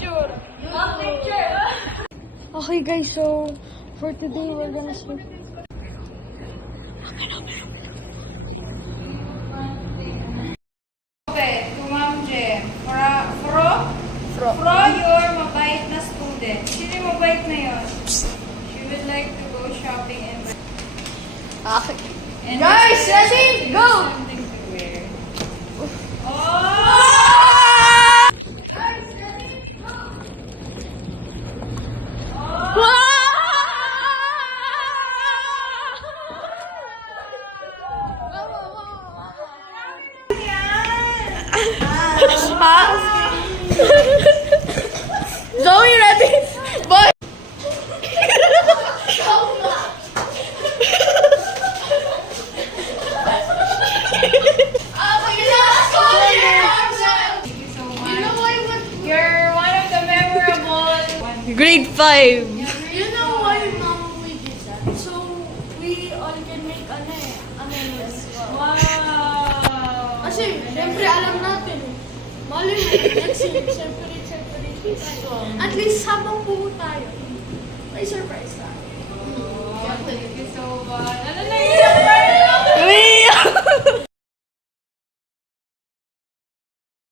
picture. Okay guys, so for today we're gonna swim. Okay, to Ma'am Jem. Fro, your mabait na student. Sino yung mabait na yun? She would like to go shopping and Okay. guys, ready? Go! Something to wear. Zoe, ready? Boy! Thank you so much. You're one of the memorable. Grade 5. You know why Mama we did that? So we all can make Wow. Kasi, siyempre alam natin. Mali na, next year, separate. At least habang buo tayo, may surprise tayo.